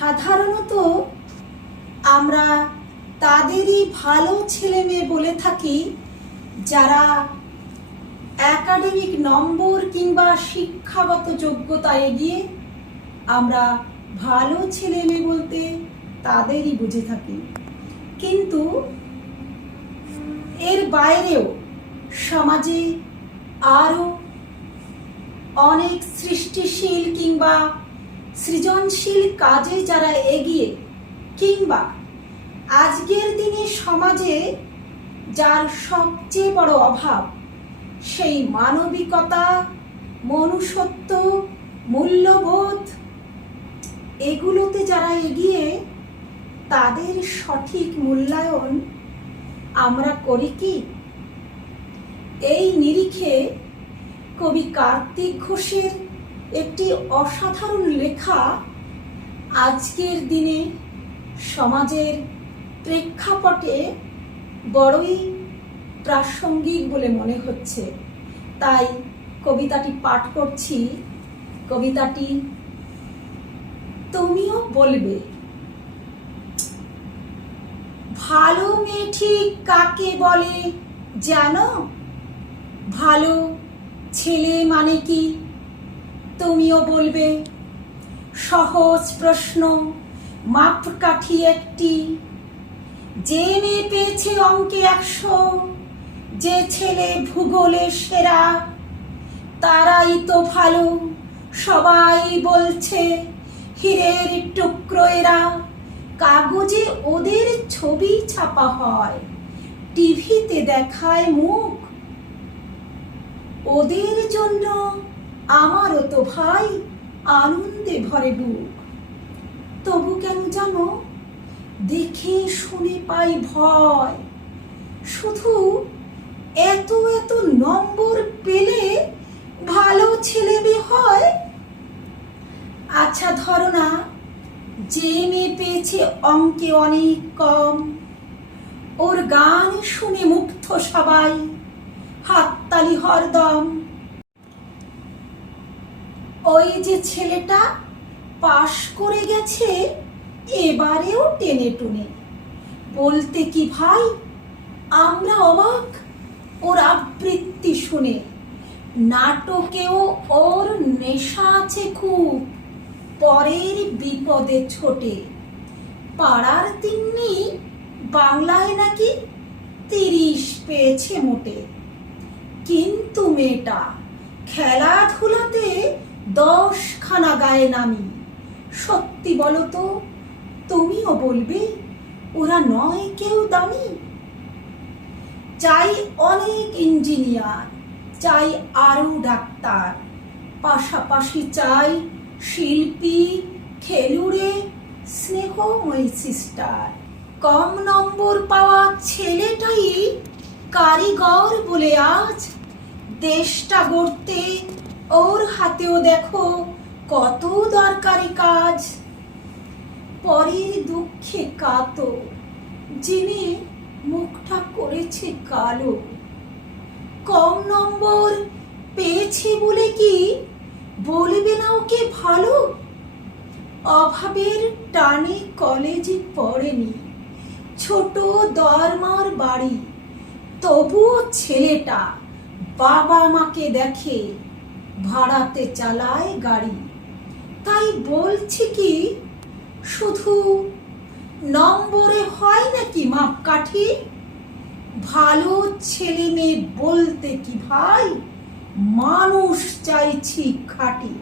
সাধারণত আমরা তাদেরই ভালো ছেলে মেয়ে বলে থাকি যারা একাডেমিক নম্বর কিংবা শিক্ষাগত যোগ্যতা এগিয়ে আমরা ভালো ছেলে মেয়ে বলতে তাদেরই বুঝে থাকি। কিন্তু এর বাইরেও সমাজে আরও অনেক সৃষ্টিশীল কিংবা সৃজনশীল কাজে যারা এগিয়ে, কিংবা আজকের দিনে সমাজে যার সবচেয়ে বড় অভাব সেই মানবিকতা, মনুষ্যত্ব, মূল্যবোধ, এগুলোতে যারা এগিয়ে, তাদের সঠিক মূল্যায়ন আমরা করি কি? এই নিরিখে কবি কার্তিক ঘোষের একটি অসাধারণ লেখা আজকের দিনে সমাজের প্রেক্ষাপটে বড়ই প্রাসঙ্গিক বলে মনে হচ্ছে। তাই কবিতাটি পাঠ করছি। কবিতাটি তুমিও বলবে। ভালো মেয়ে ঠিক কাকে বলে জানো? ভালো ছেলে মানে কি তুমিও বলবে। সহজ প্রশ্ন, মাপকাঠি একটি। যে মেয়ে পেয়েছে অঙ্কে 100, যে ছেলে ভূগোলে সেরা, তারাই তো ভালো, সবাই বলছে হীরের টুকরো এরা। কাগজে ওদের ছবি ছাপা হয়, টিভিতে দেখায় মুখ। ওদের জন্য আমারও তো ভাই আনন্দে ভরে বুক। তবু কেন জানো দেখে শুনে পাই ভয়, শুধু এত এত নম্বর পেলে ভালো ছেলে মেয়ে হয়। আচ্ছা ধরো না, যে মেয়ে পেয়েছে অঙ্কে অনেক কম, ওর গান শুনে মুগ্ধ সবাই, হাততালি হরদম। ওই যে ছেলেটা পাশ করে গেছে এবারেও টেনে টুনে, বলতে কি ভাই আমরা অবাক ওর আবৃত্তি শুনে। নাটকেও ওর নেশা আছে খুব, পরের বিপদে ছোটে। পাড়ার তিন্নি বাংলায় নাকি 30 পেয়েছে মোটে। কিন্তু মেয়েটা খেলাধুলাতে 10 খানা গায়ে নামি। সত্যি বলো তো তুমিও বলবে ওরা নয় কেউ দামি। চাই অনেক ইঞ্জিনিয়ার, চাই আরো ডাক্তার, পাশাপাশি চাই শিল্পী, খেলুড়ে, স্নেহময়ী সিস্টার। কম নম্বর পাওয়া ছেলেটাই কারিগর বলে আজ দেশটা গড়তে ওর হাতেও দেখো কত দরকারি কাজ। পরের দুঃখে কাতো জেনে মুখটা করেছে কালো। কম নম্বর পেয়েছে বলে কি বলবে না ওকে ভালো? অভাবের টানে কলেজে পড়েনি, ছোট দরমার বাড়ি, তবুও ছেলেটা বাবা মাকে দেখে, ভাড়াতে চালায় গাড়ি। তাই বলছি কি শুধু নম্বরে হয় নাকি মাপকাঠি? ভালো ছেলে মেয়ে বলতে কি ভাই মানুষ চাইছি খাঁটি।